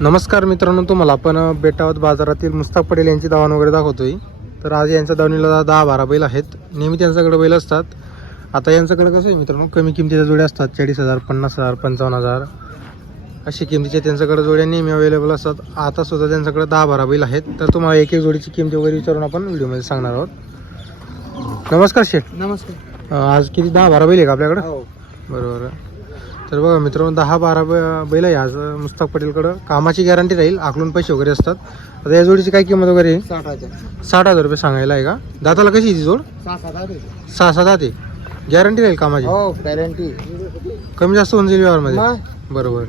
नमस्कार मित्रांनो तुम्हाला आपण बेटावत बाजारातील मुस्ताक पटेल यांची दावण वगैरे दाखवतोय. तर आज यांच्या दावणीला दहा बारा बैल आहेत. नेहमी त्यांच्याकडे बैल असतात. आता यांच्याकडे कसं आहे मित्रांनो कमी किमतीच्या जोड्या असतात. चाळीस हजार पन्नास हजार पंचावन्न हजार. अशी किमतीच्या त्यांच्याकडे जोड्या नेहमी अवेलेबल असतात. आता सुद्धा त्यांच्याकडे दहा बारा बैल आहेत. तर तुम्हाला एक एक जोडीची किमती वगैरे विचारून आपण व्हिडिओमध्ये सांगणार आहोत. नमस्कार शेठ. नमस्कार. आज किती दहा बारा बैल आहे का आपल्याकडं? हो. बरोबर. तर बघा मित्रांनो दहा बारा बैल आहे आज मुस्ताक पटेलकडं. कामाची गॅरंटी राहील आकलून पैसे वगैरे असतात. आता या जोडीची काय किंमत वगैरे? साठ हजार. साठ हजार रुपये सांगायला आहे का? दाताला कशी आहे ती जोड? सहा सात आहे. गॅरंटी राहील कामाची? हो गॅरंटी कमी जास्त होऊन जाईल व्यवहारमध्ये? बरोबर.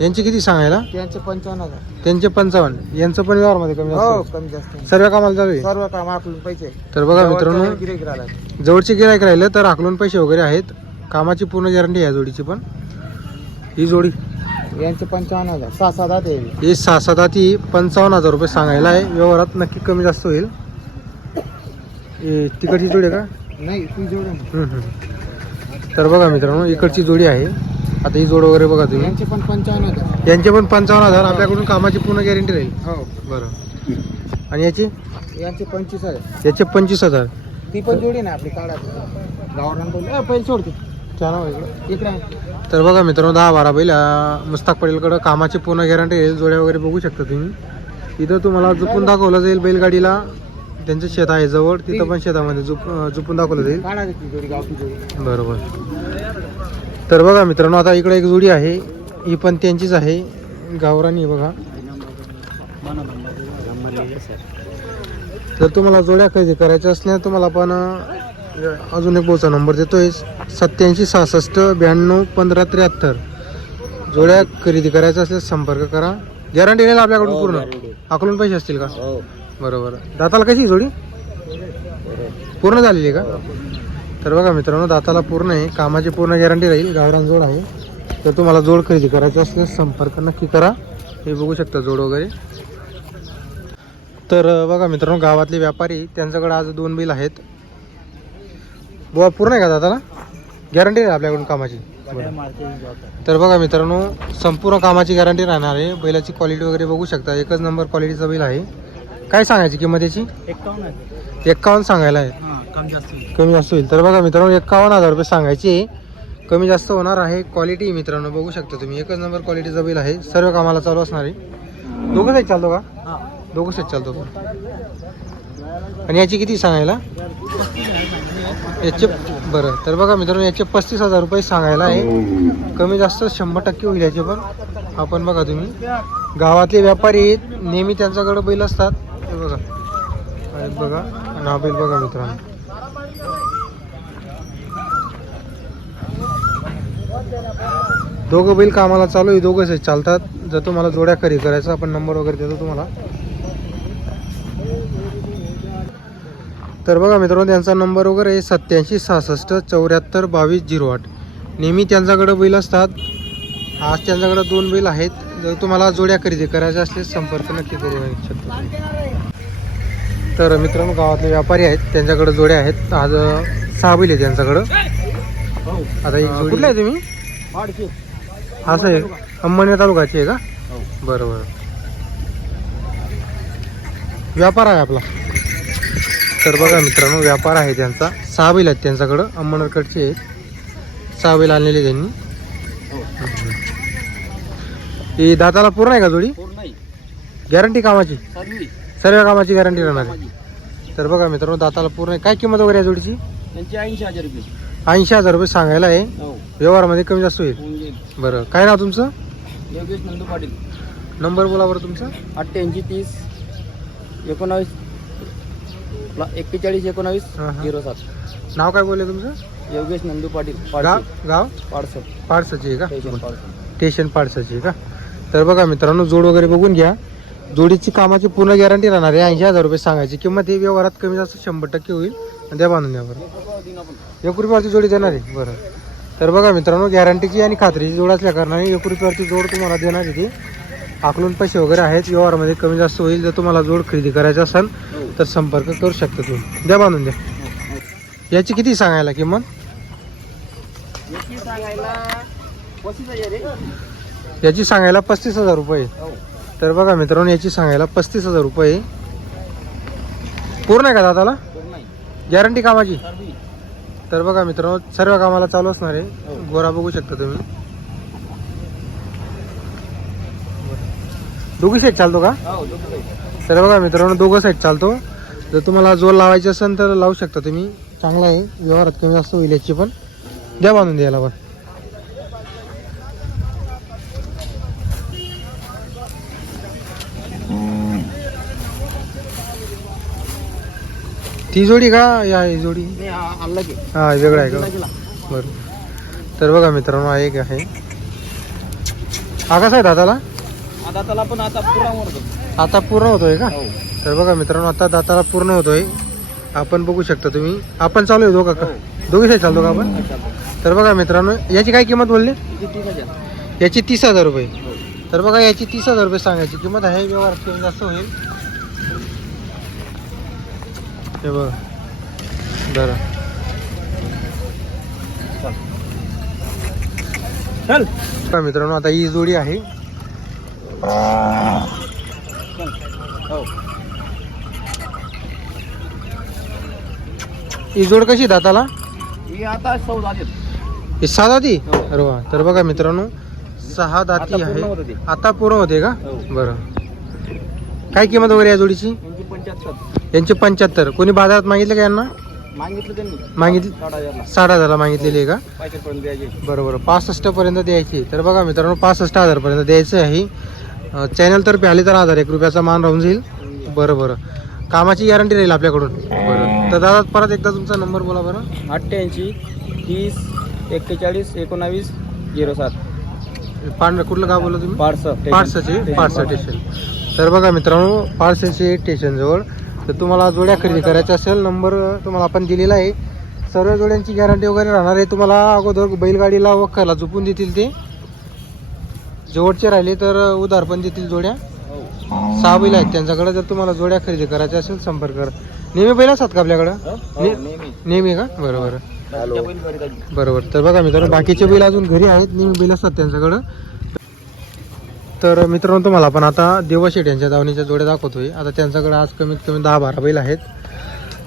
यांची किती सांगायला? त्यांचे पंचावन्न हजार. त्यांचे पंचावन्न. यांचं पण व्यवहारमध्ये कमी हो जास्त कमी जास्त सर्व कामाला चालू आहे? सर्व काम आपले पैसे. तर बघा मित्रांनो राहिला. जवळचे गिरायक राहिलं तर आकलून पैसे वगैरे आहेत. कामाची पूर्ण गॅरंटी आहे या जोडीची पण. ही जोडी. यांचे पंचावन्न हजार. सहा सात हजार आहे. ही सहा सात ती पंचावन्न हजार रुपये सांगायला आहे. व्यवहारात नक्की कमी जास्त होईल. हे तिकडची जोडी आहे का? नाही ती जोड आहे. हम्म, हम्म. तर बघा मित्रांनो इकडची जोडी आहे. आता ही जोड वगैरे बघा तुम्ही. यांचे पण पंचावन्न हजार. यांचे पण पंचावन्न हजार. आपल्याकडून कामाची पूर्ण गॅरंटी राहील. हो. बरं. आणि याची? यांचे पंचवीस हजार. याचे पंचवीस हजार. ती पण जोडी ना आपली काढा. गावरान बोल पहिले सोडते आहे आहे. तर बघा मित्रांनो दहा बारा बैल मुस्ताक पटेलकडं कामाची पूर्ण गॅरंटी येईल जोड्या वगैरे बघू शकता तुम्ही. इथं तुम्हाला झुपून दाखवलं जाईल बैलगाडीला. त्यांचं शेत आहे जवळ. तिथं पण शेतामध्ये झुप अं, झुपून दाखवलं जाईल. बरोबर. तर बघा मित्रांनो आता इकडे एक जोडी आहे. ही पण त्यांचीच आहे. गावरानी आहे बघा. जर तुम्हाला जोड्या खरेदी करायच्या असल्या तुम्हाला आपण अं, अजून एक बोचा नंबर देतोय. सत्याऐंशी सहासष्ट ब्याण्णव पंधरा त्र्याहत्तर. जोड्या खरेदी करायच्या असल्यास संपर्क करा. गॅरंटी राहील आपल्याकडून पूर्ण? आकलून पैसे असतील का? हो. बरोबर. दाताला कशी आहे जोडी? पूर्ण झालेली आहे का तर बघा मित्रांनो दाताला पूर्ण आहे. कामाची पूर्ण गॅरंटी राहील. गावरान जोड आहे. तर तुम्हाला जोड खरेदी करायचं असल्यास संपर्क नक्की करा. हे बघू शकता जोड वगैरे. तर बघा मित्रांनो गावातले व्यापारी त्यांच्याकडे आज दोन बिल आहेत. बुवा पूर्ण आहे का दाताला गॅरंटी आहे आपल्याकडून कामाची? तर बघा मित्रांनो संपूर्ण कामाची गॅरंटी राहणार आहे. बैलाची क्वालिटी वगैरे बघू शकता. एकच नंबर क्वालिटीचा बैल आहे. काय सांगायची किंमत याची? एक्कावन्न सांगायला आहे. हां कमी जास्त होईल. तर बघा मित्रांनो एक्कावन्न हजार रुपये सांगायची. आहे कमी जास्त होणार आहे. क्वालिटी मित्रांनो बघू शकता तुम्ही. एकच नंबर क्वालिटीचा बिल आहे. सर्व कामाला चालू असणार आहे. दोघं साईड चालतो का? दोघं साईड चालतो आणि याची किती सांगायला? याचे बरं तर बघा मित्रांनो याचे पस्तीस हजार रुपये सांगायला आहे. कमी जास्त शंभर टक्के होईल याचे पण. आपण बघा तुम्ही. गावातले व्यापारी आहेत नेहमी त्यांच्याकडे बैल असतात. ते बघा. बघा आणि हा बैल बघा मित्रांनो. दोघं बैल कामाला चालू आहे दोघंच चालतात. जर तुम्हाला जोड्या खरी करायचं आपण नंबर वगैरे देतो तुम्हाला. तर बघा मित्रांनो त्यांचा नंबर वगैरे आहे सत्याऐंशी सहासष्ट चौऱ्याहत्तर बावीस झिरो आठ. नेहमी त्यांच्याकडे बैल असतात. आज त्यांच्याकडे दोन बैल आहेत. जर तुम्हाला जोड्या खरेदी करायच्या असल्यास संपर्क नक्की करू शकतो तर मित्रांनो गावातले व्यापारी आहेत. त्यांच्याकडे जोड्या आहेत. आज सहा बैल आहे त्यांच्याकडं. हो आता एक जोडी कुठले आहे तुम्ही? असं आहे. अंबरनेर तालुक्याची आहे का? हो. बरोबर व्यापार आहे आपला. तर बघा मित्रांनो व्यापार आहे त्यांचा. सहा बैल आहेत त्यांच्याकडं. अंबरनेरकडचे आहेत सहा बैल आणलेले त्यांनी. हो दाताला पूर्ण आहे का जोडी? गॅरंटी कामाची? सर्वी. सर्व कामाची गॅरंटी राहणार आहे. तर बघा मित्रांनो दाताला पूर्ण आहे. काय किंमत वगैरे आहे जोडीची? ऐंशी हजार रुपये. ऐंशी हजार रुपये सांगायला आहे. हो. व्यवहारामध्ये कमी जास्त होईल. बरं. काय नाव तुमचं? योगेश नंदू पाटील. नंबर बोला बरं तुमचा. अठ्ठ्याऐंशी तीस. एकोणावीस एक्केचाळीस एकोणावीस हा, हा. झिरो सात. नाव काय बोलले तुमचं? योगेश नंदू पाटील गाव? गाव? पाडसं. पाडसाची आहे का? स्टेशन पाडसं. स्टेशन पाडसाची आहे का? तर बघा मित्रांनो जोड वगैरे बघून घ्या. जोडीची कामाची पूर्ण गॅरंटी राहणार आहे. ऐंशी हजार रुपये सांगायची. किंमत ही व्यवहारात कमी जास्त शंभर टक्के होईल. आणि द्या बांधून द्या बरं. एक रुपयावरची जोडी देणार आहे. बरं. तर बघा मित्रांनो गॅरंटीची आणि खात्रीची जोड असल्या कारणाने एक रुपयावरची जोड तुम्हाला देणार आहे ती. आकलून पैसे वगैरे आहेत व्यवहारामध्ये कमी जास्त होईल जर तुम्हाला जोड खरेदी करायचा असेल तर संपर्क करू शकता तुम्ही. द्या बांधून द्या. याची किती सांगायला किंमत? याची सांगायला पस्तीस हजार रुपये हो. तर बघा मित्रांनो याची सांगायला पस्तीस हजार रुपये पूर्ण आहे का दादाला? गॅरंटी कामाची? तर बघा मित्रांनो सर्व कामाला चालू असणार आहे. गोरा बघू शकता तुम्ही. दोघी साईड चालतो का? तर बघा मित्रांनो दोघं साईड चालतो. जर तुम्हाला जोर लावायची असेल तर लावू शकता तुम्ही. चांगला आहे व्यवहारात कमी जास्त होईल याची पण. द्या बांधून द्यायला पण. ती जोडी का? या ही जोडी? हा वेगळा आहे का? बरं. तर बघा मित्रांनो हा एक आहे. हा कसा आहे दादाला? दाताला पण आता पुरा आता पूर्ण होतोय का? हो. तर बघा मित्रांनो आता दाताला पूर्ण होतोय. आपण बघू शकता तुम्ही. आपण चालू आहे दोघा का? हो. दोघी साईड चालतो का आपण? तर बघा मित्रांनो याची काय किंमत बोलली? याची तीस हजार. रुपये. तर बघा याची तीस हजार रुपये सांगायची किंमत आहे. व्यवहार कमी जास्त होईल. हे बघा. बरं. चल. मित्रांनो आता ही जोडी आहे. हो ही जोड कशी दाताला? ही आता ही सहा दाती? हो. अरे वा. तर बघा मित्रांनो सहा दाती आता पूर्ण आहे होतं ते. आता पूर्ण होते का? हो. बरं. काय किंमत वगैरे या जोडीची? यांची पंच्याहत्तर. यांचे पंच्याहत्तर. कोणी बाजारात मागितले का यांना? मागितलं त्यांनी. मागितलं? साठ हजारला. साठ हजारला मागितलेली आहे का? पर्यंत द्यायचे. बरोबर. पासष्ट पर्यंत द्यायची. तर बघा मित्रांनो पासष्ट हजार पर्यंत द्यायचं आहे. चॅनल तर्फे आली तर हजार एक रुपयाचा मान राहून जाईल. बरं बरं. कामाची गॅरंटी राहील आपल्याकडून. बरं. तर दादा परत एकदा तुमचा नंबर बोला बरं. अठ्ठ्याऐंशी तीस एक्केचाळीस एकोणावीस झिरो सात. पांढर कुठलं गाव बोला तुम्ही? पार्स पार्सचे पार्स स्टेशन तर बघा मित्रांनो पार्सचे स्टेशनजवळ तर तुम्हाला जोड्या खरेदी करायच्या असेल नंबर तुम्हाला आपण दिलेला आहे. सर्व जोड्यांची गॅरंटी वगैरे राहणार आहे. तुम्हाला अगोदर बैलगाडीला वखरला झोपून देतील ते. जवळचे राहिले तर उधार पण देतील जोड्या. हो. सहा बैल आहेत त्यांच्याकडे जर तुम्हाला जोड्या खरेदी करायच्या असेल संपर्क करा. नेहमी बैल असतात का आपल्याकडं? हो, ने- नेहमी. का? बरोबर. बरोबर. तर बघा मित्रांनो बाकीचे बैल अजून घरी आहेत नेहमी बैल असतात त्यांच्याकडं. तर मित्रांनो तुम्हाला आपण आता देवाशेठ यांच्या दावणीच्या जोड्या दाखवतोय. आता त्यांच्याकडे आज कमीत कमी दहा बारा बैल आहेत.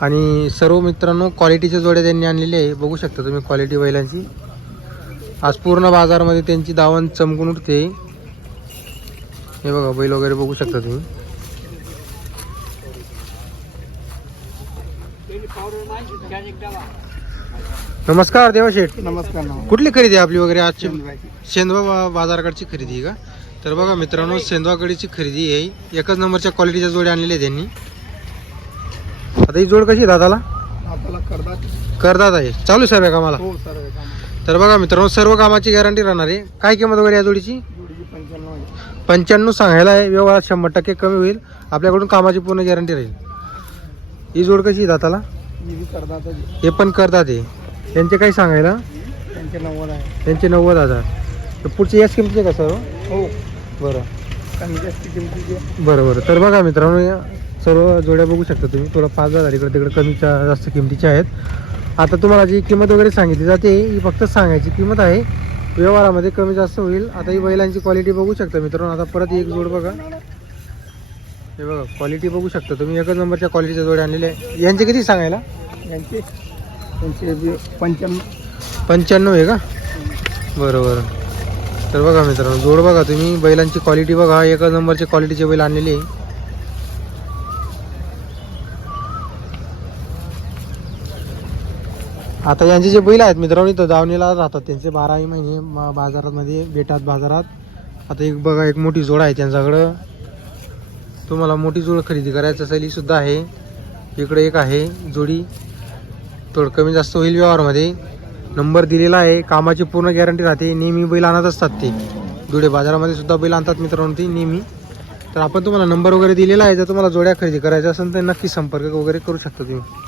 आणि सर्व मित्रांनो क्वालिटीच्या जोड्या त्यांनी आणलेल्या आहे. बघू शकता तुम्ही क्वालिटी बैलांची. आज पूर्ण बाजारमध्ये त्यांची दावण चमकून उठते. हे बघा बैल वगैरे बघू शकता तुम्ही. नमस्कार देवाशेठ. नमस्कार कुठली खरेदी आहे आपली वगैरे? आजची शेंदवा बाजारकडची खरेदी आहे का? तर बघा मित्रांनो शेंदवाकडीची खरेदी आहे. एकच नंबरच्या क्वालिटीच्या जोड्या आणलेल्या त्यांनी. आता ही जोड कशी आहे दादाला? करतात आहे. चालू सर्व कामाला. हो तर बघा मित्रांनो सर्व कामाची गॅरंटी राहणार आहे. काय किंमत वगैरे या जोडीची? पंच्याण्णव सांगायला आहे. व्यवहार शंभर टक्के कमी होईल. आपल्याकडून कामाची पूर्ण गॅरंटी राहील. ही जोड कशी दाताला? ही करतात हे पण करतात आहे त्यांचे काय सांगायला? त्यांचे नव्वद आहे. त्यांचे नव्वद हजार. तर पुढचे याच किमतीचे का सर? हो. बरं. बरं बरं. तर बघा मित्रांनो या सर्व जोड्या बघू शकता तुम्ही. थोडं पाच हजार इकडे तिकडे कमीच्या जास्त किमतीच्या आहेत. आता तुम्हाला जी किंमत वगैरे सांगितली जाते ही फक्त सांगायची किंमत आहे. व्यवहारामध्ये कमी जास्त होईल. आता ही बैलांची क्वालिटी बघू शकता मित्रांनो. आता परत एक जोड बघा. हे बघा क्वालिटी बघू शकता तुम्ही. एकच नंबरच्या क्वालिटीच्या जोड्या आणलेल्या आहे. यांचे किती सांगायला? यांचे त्यांचे बी पंच्याण्णव. पंच्याण्णव आहे का? बरं बरं. तर बघा मित्रांनो जोड बघा तुम्ही. बैलांची क्वालिटी बघा. एकच नंबरची क्वालिटीचे बैल आणलेली आहे. आता यांचे जे बैल आहेत मित्रांनो इथं दावणीला राहतात त्यांचे. बाराही महिने बाजारात बाजारामध्ये भेटात बाजारात. आता एक बघा एक मोठी जोड आहे त्यांच्याकडं. तुम्हाला मोठी जोड खरेदी करायचं असेल ही सुद्धा आहे. इकडे एक आहे जोडी. थोडं कमी जास्त होईल व्यवहारमध्ये. नंबर दिलेला आहे. कामाची पूर्ण गॅरंटी राहते. नेहमी बैल आणत असतात ते. धुळे बाजारामध्ये सुद्धा बैल आणतात मित्रांनो ती नेहमी. तर आपण तुम्हाला नंबर वगैरे दिलेला आहे. जर तुम्हाला जोड्या खरेदी करायच्या असेल तर नक्की संपर्क वगैरे करू शकता तुम्ही.